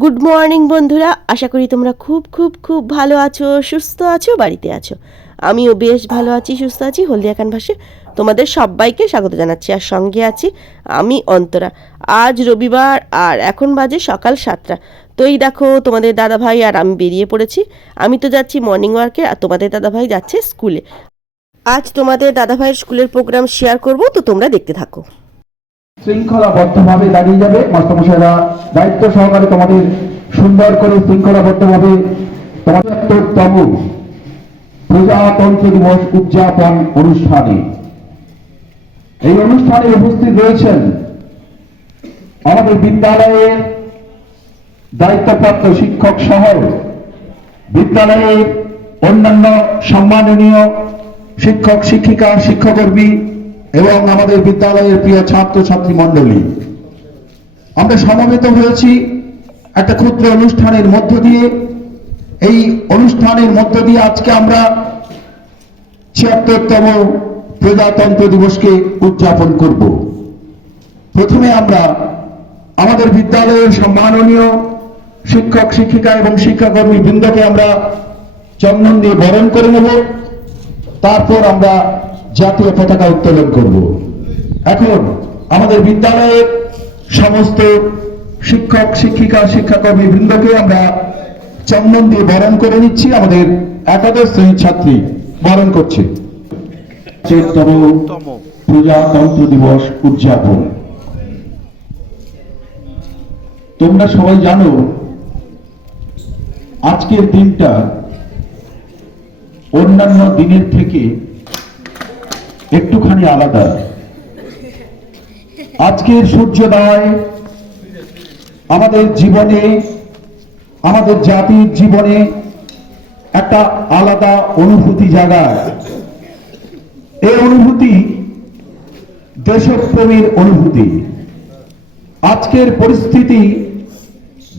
Good morning বন্ধুরা। আশা করি তোমরা খুব খুব খুব ভালো আছো, সুস্থ আছো, বাড়িতে আছো। আমিও বেশ ভালো আছি, সুস্থ আছি, হলদিয়া ক্যানভাসে তোমাদের সবাইকে স্বাগত জানাচ্ছি, আর সঙ্গে আছি আমি অন্তরা। আজ রবিবার, আর এখন বাজে সকাল সাতটা। তো এই দেখো, তোমাদের দাদাভাই আর আমি বেরিয়ে পড়েছি। আমি তো যাচ্ছি মর্নিং ওয়ার্কে আর তোমাদের দাদাভাই যাচ্ছে স্কুলে আজ তোমাদের দাদাভাইয়ের স্কুলের প্রোগ্রাম শেয়ার করব, তো তোমরা দেখতে থাকো। শৃঙ্খলাবদ্ধভাবে দাঁড়িয়ে যাবে। মাস্টারমশাইরা দায়িত্ব সহকারে তোমাদের সুন্দর করে শৃঙ্খলাবদ্ধভাবে তোমাদের তম প্রজাতন্ত্র দিবস উদযাপন অনুষ্ঠানে। এই অনুষ্ঠানে উপস্থিত রয়েছেন আমাদের বিদ্যালয়ের দায়িত্বপ্রাপ্ত শিক্ষক সহ বিদ্যালয়ের অন্যান্য সম্মাননীয় শিক্ষক, শিক্ষিকা, শিক্ষকর্মী এবং আমাদের বিদ্যালয়ের প্রিয় ছাত্র ছাত্রী মণ্ডলী, আমরা সমবেত হয়েছি একটা ক্ষুদ্র অনুষ্ঠানের মধ্য দিয়ে। এই অনুষ্ঠানের মধ্য দিয়ে আজকে আমরা ছিয়াত্তরতম প্রজাতন্ত্র দিবসকে উদযাপন করব। প্রথমে আমরা আমাদের বিদ্যালয়ের সম্মাননীয় শিক্ষক, শিক্ষিকা এবং শিক্ষাকর্মী বৃন্দকে আমরা চন্দন দিয়ে বরণ করে নেব। তারপর আমরা জাতীয় পতাকা উত্তোলন করব। এখন আমাদের বিদ্যালয়ের সমস্ত শিক্ষক, শিক্ষিকা, শিক্ষাকর্মী বৃন্দকে আমরা চন্দন দিয়ে বরণ করে নিচ্ছি। আমাদের একাদশ শ্রেণির ছাত্রী বরণ করছে। প্রজাতন্ত্র দিবস উদযাপন। তোমরা সবাই জানো, আজকের দিনটা অন্যান্য দিনের থেকে একটুখানি আলাদা। আজকের সূর্যোদয় আমাদের জীবনে, আমাদের জাতির জীবনে একটা আলাদা অনুভূতি জাগায়। এই অনুভূতি দেশপ্রেমীর অনুভূতি। আজকের পরিস্থিতি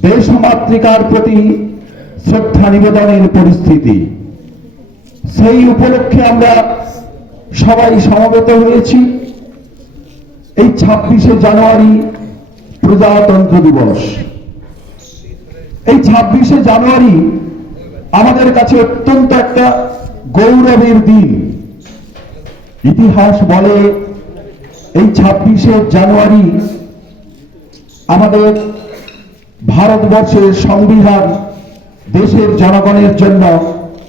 দেশমাতৃকার প্রতি শ্রদ্ধা নিবেদনের পরিস্থিতি। সেই উপলক্ষে আমরা সবাই সমবেত হয়েছি। এই ছাব্বিশে জানুয়ারি প্রজাতন্ত্র দিবস। এই ছাব্বিশে জানুয়ারি আমাদের কাছে অত্যন্ত একটা গৌরবের দিন। ইতিহাস বলে, এই ছাব্বিশে জানুয়ারি আমাদের ভারতবর্ষের সংবিধান দেশের জনগণের জন্য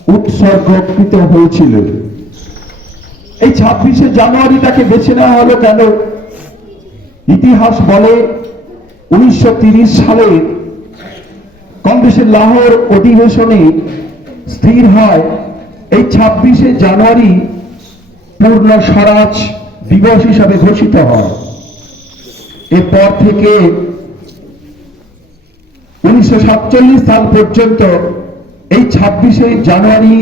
উৎসর্গকৃত হয়েছিল। এই ছাব্বিশে জানুয়ারিটাকে বেছে নেওয়া হলো কেন? ইতিহাস বলে উনিশশো সালে কংগ্রেসের লাহোর অধিবেশনে স্থির হয়। এই ছাব্বিশে জানুয়ারি পূর্ণ স্বরাজ দিবস হিসাবে ঘোষিত হয়। এরপর থেকে উনিশশো সাতচল্লিশ সাল পর্যন্ত এই ছাব্বিশে জানুয়ারি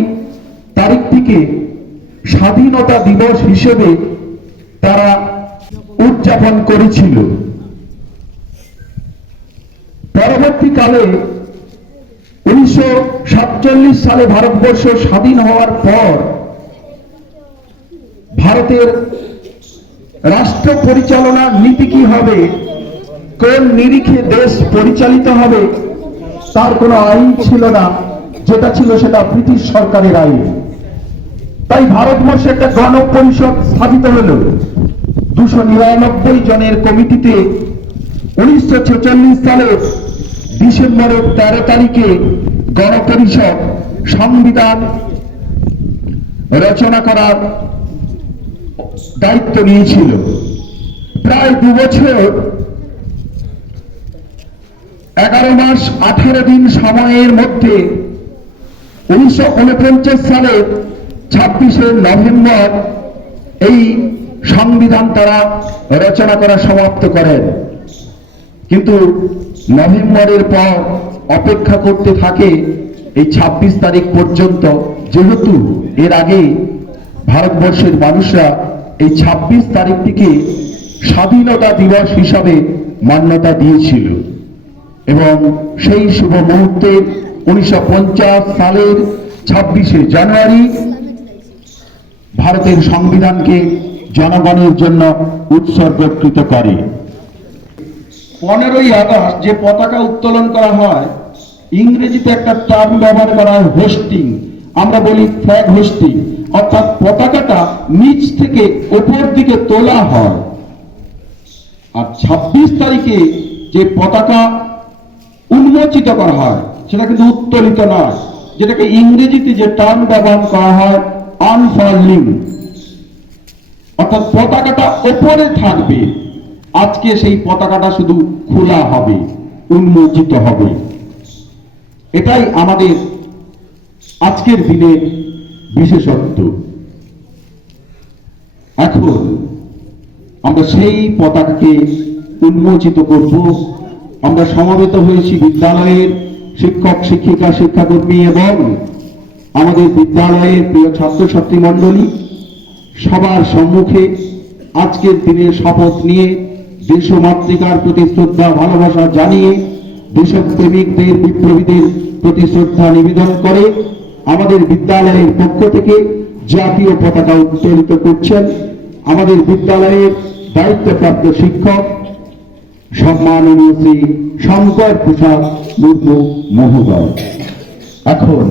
তারিখটিকে স্বাধীনতা দিবস হিসেবে তারা উদযাপন করেছিল। পরবর্তীকালে উনিশশো সাতচল্লিশ সালে ভারতবর্ষ স্বাধীন হওয়ার পর ভারতের রাষ্ট্র পরিচালনার নীতি কি হবে? কোন নিরিখে দেশ পরিচালিত হবে? তার কোনো আইন ছিল না। যেটা ছিল সেটা ব্রিটিশ সরকারের আইন। তাই ভারতবর্ষে একটা গণপরিষদ স্থাপিত হলো। দুশো নিরানব্বই জনের কমিটিতে উনিশশো ছেচল্লিশ সালের ডিসেম্বরের তেরো তারিখে গণপরিষদ সংবিধান রচনা করার দায়িত্ব নিয়েছিল। প্রায় দু বছর এগারো মাস আঠারো দিন সময়ের মধ্যে উনিশশো উনপঞ্চাশ সালের ছাব্বিশে নভেম্বর এই সংবিধান তারা রচনা করা সমাপ্ত করেন। কিন্তু নভেম্বরের পর অপেক্ষা করতে থাকে এই ২৬ তারিখ পর্যন্ত। যেহেতু এর আগে ভারতবর্ষের মানুষরা এই ২৬ তারিখটিকে স্বাধীনতা দিবস হিসাবে মান্যতা দিয়েছিল এবং সেই শুভ মুহূর্তে উনিশশো পঞ্চাশ সালের ছাব্বিশে জানুয়ারি ভারতের সংবিধানকে জনগণের জন্য উৎসর্গকৃত করে। পনেরোই আগস্ট যে পতাকা উত্তোলন করা হয়, ইংরেজিতে একটা টার্ম ব্যবহার করা হয় হোস্টিং আমরা বলি ফ্ল্যাগ হোস্টিং অর্থাৎ পতাকাটা নিচ থেকে ওপর দিকে তোলা হয়। আর ছাব্বিশ তারিখে যে পতাকা উন্মোচিত করা হয়, সেটা কিন্তু উত্তোলিত নয়। যেটাকে ইংরেজিতে যে টার্ম ব্যবহার করা হয় আনফার্লিং অর্থাৎ পতাকাটা ওপরে থাকবে। আজকে সেই পতাকাটা শুধু খোলা হবে, উন্মোচিত হবে। এটাই আমাদের আজকের দিনের বিশেষত্ব। এখন আমরা সেই পতাকাকে উন্মোচিত করব। আমরা সমবেত হয়েছি বিদ্যালয়ের শিক্ষক, শিক্ষিকা, শিক্ষাকর্মী এবং আমাদের বিদ্যালয়ের প্রিয় ছাত্রছাত্রী মণ্ডলী, সবার সম্মুখে আজকের দিনে শপথ নিয়ে দেশমাতৃকার প্রতি শ্রদ্ধা, ভালোবাসা জানিয়ে দেশপ্রেমিকদের, বিপ্লবীদের প্রতি শ্রদ্ধা নিবেদন করে আমাদের বিদ্যালয়ের পক্ষ থেকে জাতীয় পতাকা উত্তোলিত করছেন আমাদের বিদ্যালয়ের দায়িত্বপ্রাপ্ত শিক্ষক সম্মাননীয় শ্রী শঙ্কর প্রসাদ মুর্মু মহোদয়। এখন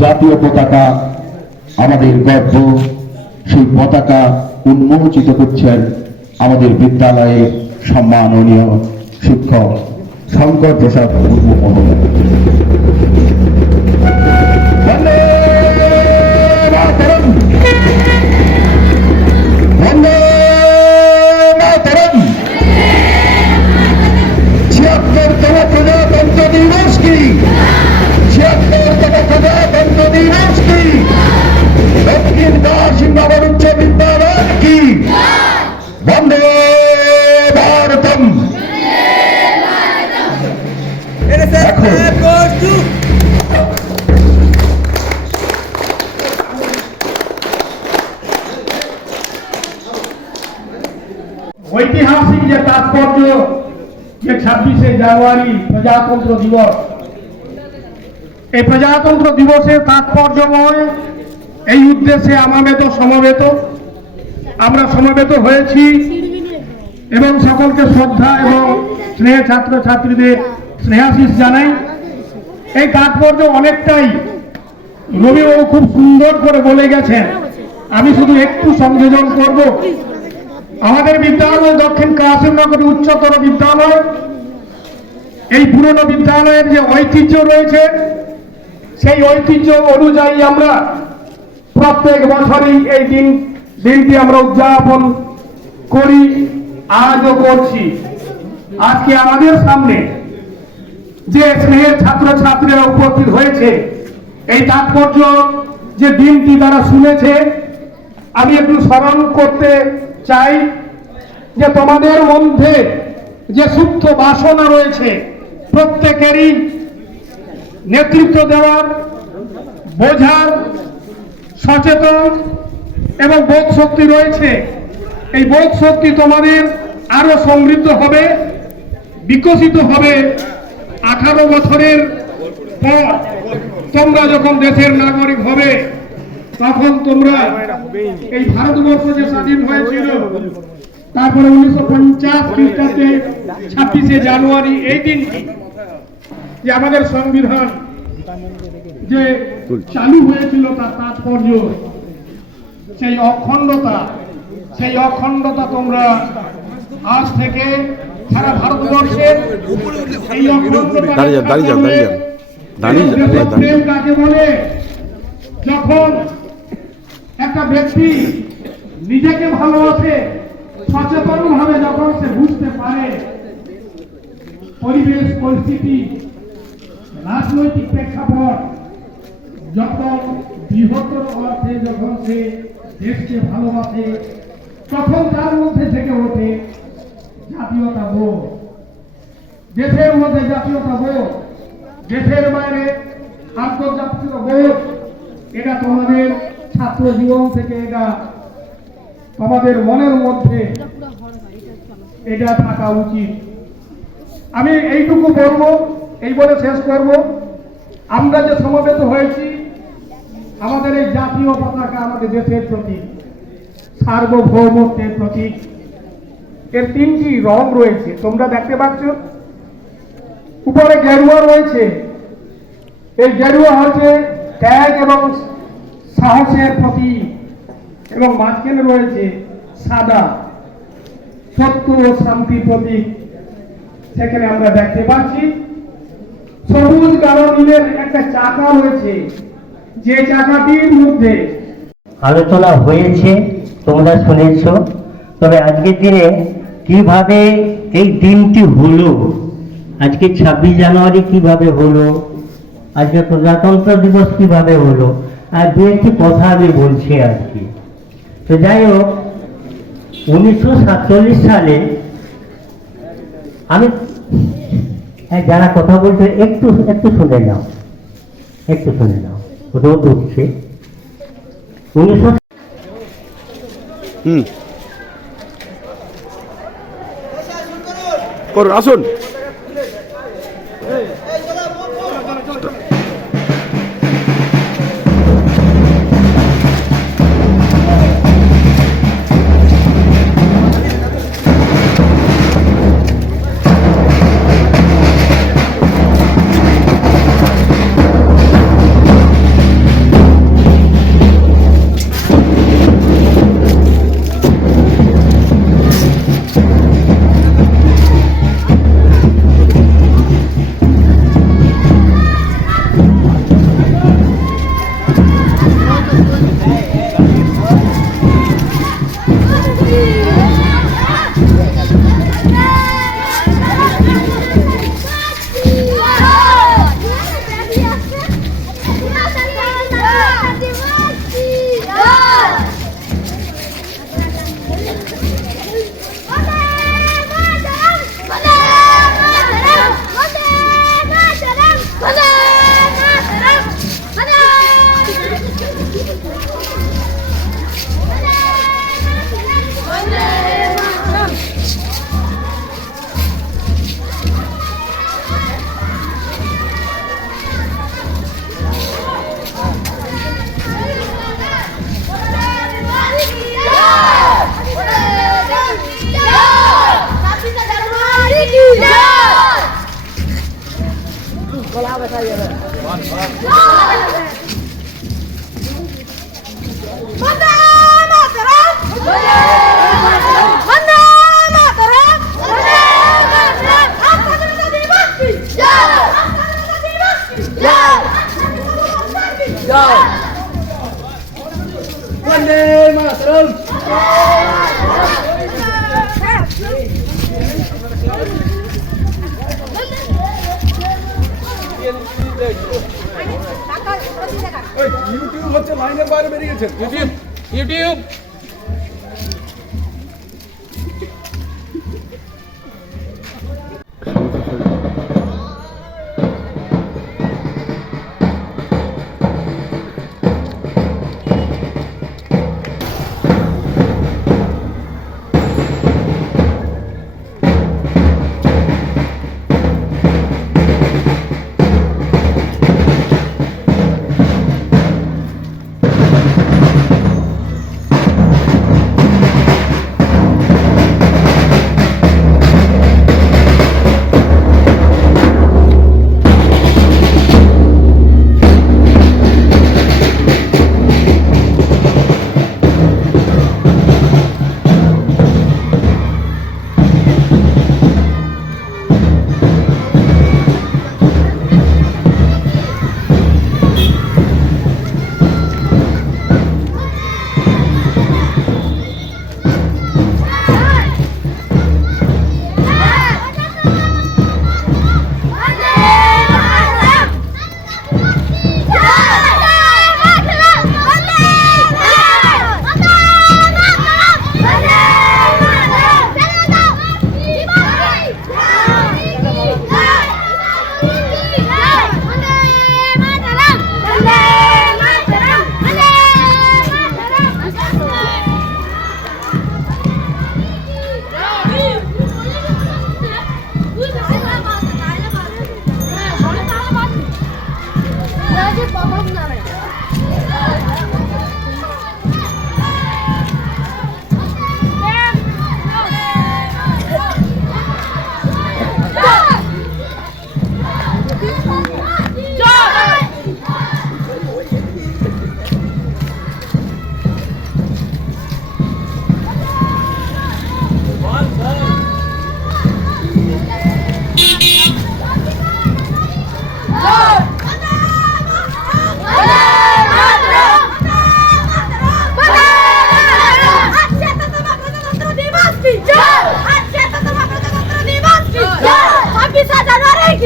জাতীয় পতাকা আমাদের গর্ব। সেই পতাকা উন্মোচিত করছেন আমাদের বিদ্যালয়ে সম্মাননীয় শিক্ষক শঙ্কর প্রসাদ মুর্মু মহোদয়। জানুয়ারি প্রজাতন্ত্র দিবস। এই প্রজাতন্ত্র দিবসের তাৎপর্যময় এই উদ্দেশ্যে আমাবেত সমবেত, আমরা সমবেত হয়েছি এবং সকলকে শ্রদ্ধা এবং স্নেহ ছাত্র ছাত্রীদের স্নেহাশিস জানাই। এই তাৎপর্য অনেকটাই রবিবাবু খুব সুন্দর করে বলে গেছেন। আমি শুধু একটু সংযোজন করব। আমাদের বিদ্যালয় দক্ষিণ কাশিমনগর উচ্চতর বিদ্যালয় এই পুরনো বিদ্যালয়ের যে ঐতিহ্য রয়েছে, সেই ঐতিহ্য অনুযায়ী আমরা প্রত্যেক বছরই এই দিন, দিনটি আমরা উদযাপন করি, আজও করছি। আজকে আমাদের সামনে যে স্নেহের ছাত্রছাত্রীরা উপস্থিত হয়েছে, এই তাৎপর্য যে দিনটি তারা শুনেছে, আমি একটু স্মরণ করতে চাই যে তোমাদের মধ্যে যে সুপ্ত বাসনা রয়েছে প্রত্যেকেরই নেতৃত্ব দেওয়ার, বোঝার, সচেতন এবং বোধ শক্তি রয়েছে। এই বোধ শক্তি তোমাদের আরও সমৃদ্ধ হবে, বিকশিত হবে আঠারো বছরের পর। তোমরা যখন দেশের নাগরিক হবে, তখন তোমরা এই ভারতবর্ষ যে স্বাধীন হয়েছিল, তারপরে উনিশশো পঞ্চাশ খ্রিস্টাব্দে ছাব্বিশে জানুয়ারি, এই দিনটি যে আমাদের সংবিধান যে চালু হয়েছিল তার তাৎপর্য সেই অখণ্ডতা সেই অখণ্ডতা তোমরা আজ থেকে সারা ভারতবর্ষে এই অখণ্ডতা দাঁড়িয়ে যান, দাঁড়িয়ে যান, দাঁড়িয়ে যান। দাঁড়িয়ে যান, দেশের দাঁড়িয়ে যান। প্রেম কাকে বলে যখন একটা ব্যক্তি নিজেকে ভালোবাসে সচেতন ভাবে যখন সে বুঝতে পারে পরিবেশ পরিস্থিতি রাজনৈতিক প্রেক্ষাপট যত বৃহত্তর অর্থে যখন সে দেশকে ভালোবাসে, তখন তার মধ্যে থেকে ওঠে জাতীয়তা বোধ। দেশের মধ্যে জাতীয়তা বোধ, দেশের বাইরে আন্তর্জাতিক বোধ, এটা তোমাদের ছাত্র জীবন থেকে এটা তোমাদের মনের মধ্যে এটা থাকা উচিত। আমি এইটুকু বলব এই বলে শেষ করব। আমরা যে সমবেত হয়েছি, আমাদের এই জাতীয় পতাকা আমাদের দেশের প্রতীক, সার্বভৌমত্বের প্রতীক। এর তিনটি রং রয়েছে, তোমরা দেখতে পাচ্ছ। উপরে গেরুয়া রয়েছে। এই গেরুয়া হচ্ছে ত্যাগ এবং সাহসের প্রতীক এবং মাঝখানে রয়েছে সাদা, সত্য ও শান্তি প্রতীক। সেখানে আমরা দেখতে পাচ্ছি। সবুজ কালো নীলের একটা চাকা রয়েছে। যে চাকাটির মধ্যে আলোচনা হয়েছে, তোমরা শুনেছ। তবে আজকের দিনে কীভাবে এই দিনটি হলো? আজকে ছাব্বিশ জানুয়ারি কীভাবে হলো? আজকে প্রজাতন্ত্র দিবস কীভাবে হলো? আর দু একটি কথা আমি বলছি আর কি তো যাই হোক, উনিশশো সাতচল্লিশ সালে আমি যারা কথা বলছে, একটু একটু শুনে নাও। একটু শুনে নাও। রোদ উঠছে। উনিশশো হুম। করুন, আসুন। Yeah. ইউটিউব হচ্ছে লাইনের বাইরে বেরিয়েছে YouTube YouTube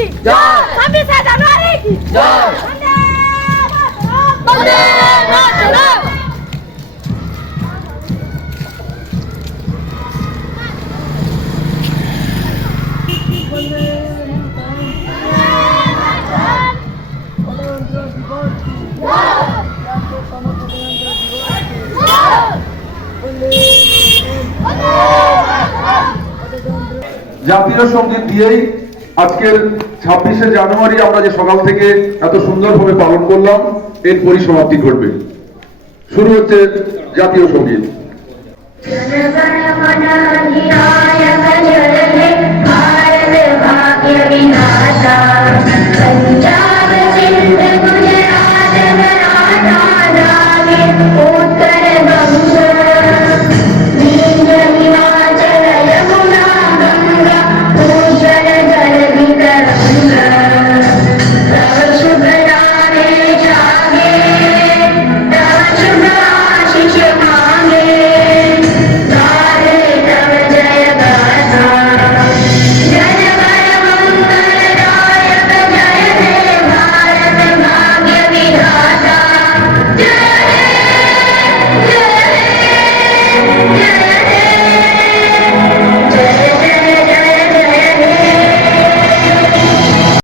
YouTube Bande Mataram জাতীয় সংগীত দিয়েই আজকের ছাব্বিশে জানুয়ারি আমরা যে সকাল থেকে এত সুন্দরভাবে পালন করলাম এর পরিসমাপ্তি ঘটবে শুরু হচ্ছে জাতীয় সঙ্গীত पंजाब